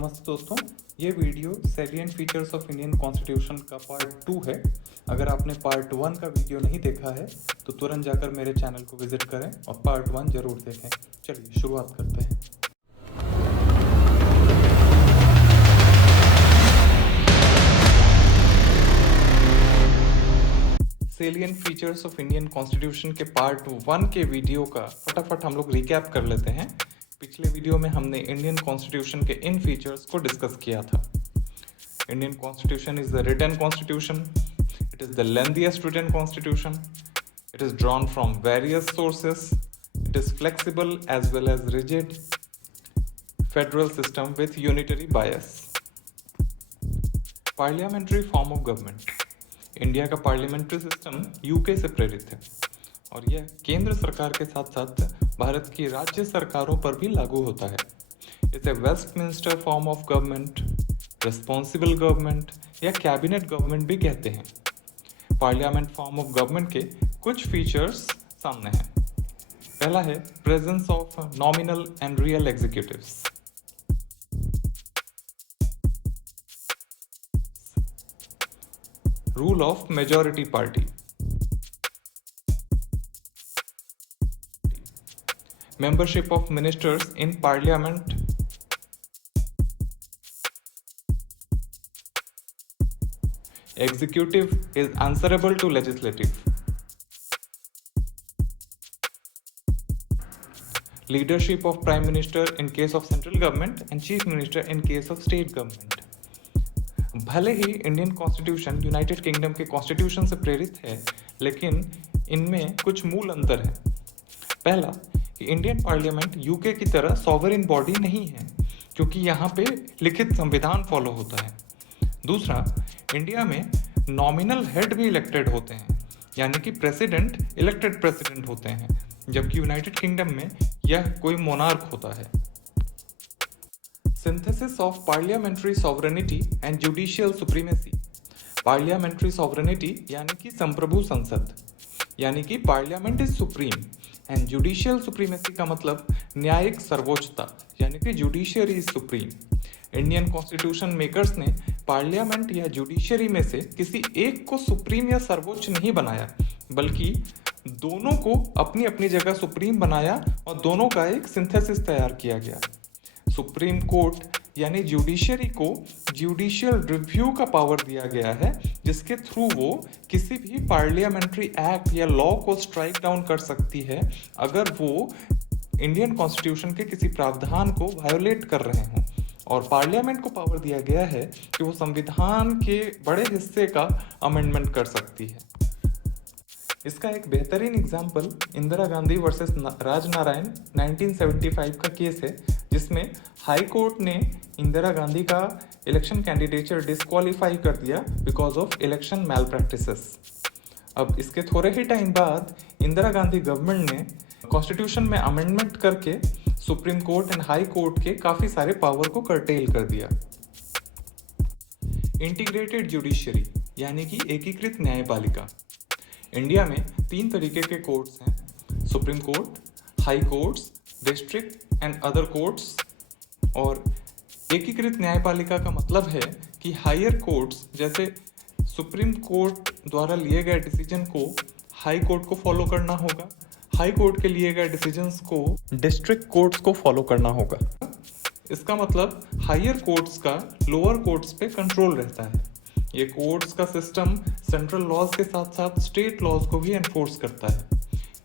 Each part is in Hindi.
नमस्ते दोस्तों, ये video salient features of Indian constitution का पार्ट 2 है। अगर आपने पार्ट 1 का वीडियो नहीं देखा है तो तुरंत जाकर मेरे चैनल को विजिट करें और पार्ट 1 जरूर देखें। चलिए शुरुआत करते हैं। Salient features of Indian constitution के पार्ट 1 के वीडियो का फटाफट हम लोग रिकैप कर लेते हैं। पिछले वीडियो में हमने इंडियन कॉन्स्टिट्यूशन के इन फीचर्स को डिस्कस किया था। Indian constitution is the written constitution, it is the lengthiest written constitution, it is drawn from various sources, it is flexible as well as rigid, federal system with unitary bias. Parliamentary form of government. India का पार्लियामेंट्री सिस्टम यूके से प्रेरित है और यह केंद्र सरकार के साथ साथ भारत की राज्य सरकारों पर भी लागू होता है। इसे Westminster form of government, responsible government या कैबिनेट गवर्नमेंट भी कहते हैं। पार्लियामेंट फॉर्म ऑफ गवर्नमेंट के कुछ फीचर्स सामने हैं। पहला है presence of nominal and real executives. Rule of majority party. Membership of ministers in parliament. Executive is answerable to legislative. Leadership of prime minister in case of central government and chief minister in case of state government. भले ही इंडियन कॉन्स्टिट्यूशन यूनाइटेड किंगडम के कॉन्स्टिट्यूशन से प्रेरित है, लेकिन इनमें कुछ मूल अंतर है। पहला, इंडियन पार्लियामेंट यूके की तरह सॉवरेन बॉडी नहीं है, क्योंकि यहाँ पे लिखित संविधान फॉलो होता है। दूसरा, इंडिया में नॉमिनल हेड भी इलेक्टेड होते हैं, यानी कि प्रेसिडेंट इलेक्टेड प्रेसिडेंट होते हैं, जबकि यूनाइटेड किंगडम में यह कोई मोनार्क होता है। Synthesis of parliamentary sovereignty and judicial supremacy. Parliamentary sovereignty यानी कि संप्रभु संसद, यानी कि parliament is supreme and judicial supremacy का मतलब न्यायिक सर्वोच्चता, यानी कि judiciary is supreme. Indian constitution makers ने पार्लियामेंट या जुडिशियरी में से किसी एक को सुप्रीम या सर्वोच्च नहीं बनाया, बल्कि दोनों को अपनी अपनी जगह सुप्रीम बनाया और दोनों का एक सिंथेसिस तैयार किया गया। सुप्रीम कोर्ट यानी जुडिशियरी को जुडिशियल रिव्यू का पावर दिया गया है, जिसके थ्रू वो किसी भी पार्लियामेंट्री एक्ट या लॉ को स्ट्राइक डाउन कर सकती है अगर वो इंडियन कॉन्स्टिट्यूशन के किसी प्रावधान को वायोलेट कर रहे हों। और पार्लियामेंट को पावर दिया गया है कि वो संविधान के बड़े हिस्से का अमेंडमेंट कर सकती है। इसका एक बेहतरीन एग्जाम्पल इंदिरा गांधी वर्सेस राजनारायण 1975 का केस है, जिसमें हाई कोर्ट ने इंदिरा गांधी का इलेक्शन कैंडिडेचर डिस्क्वालीफाई कर दिया because of election malpractices. अब इसके थोड़े ही टाइम बाद इंदिरा गांधी गवर्नमेंट ने कॉन्स्टिट्यूशन में अमेंडमेंट करके supreme court and high court के काफ़ी सारे पावर को कर्टेल कर दिया। इंटीग्रेटेड जुडिशियरी यानी कि एकीकृत न्यायपालिका। इंडिया में 3 तरीके के कोर्ट्स हैं: supreme court, high courts, district and other courts. और एकीकृत न्यायपालिका का मतलब है कि हायर कोर्ट्स जैसे सुप्रीम कोर्ट द्वारा लिए गए डिसीजन को हाई कोर्ट को फॉलो करना होगा, हाई कोर्ट के लिए गए डिसीजंस को डिस्ट्रिक्ट कोर्ट्स को फॉलो करना होगा। इसका मतलब हायर कोर्ट्स का लोअर कोर्ट्स पे कंट्रोल रहता है। ये कोर्ट्स का सिस्टम सेंट्रल लॉज के साथ साथ स्टेट लॉज को भी एनफोर्स करता है।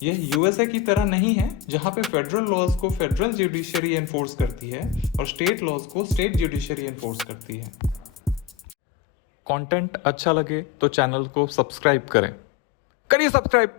यह यूएसए की तरह नहीं है, जहां पे फेडरल लॉज को फेडरल जुडिशरी एनफोर्स करती है और स्टेट लॉज को स्टेट जुडिशरी एनफोर्स करती है। कंटेंट अच्छा लगे तो चैनल को सब्सक्राइब करें। करिए सब्सक्राइब।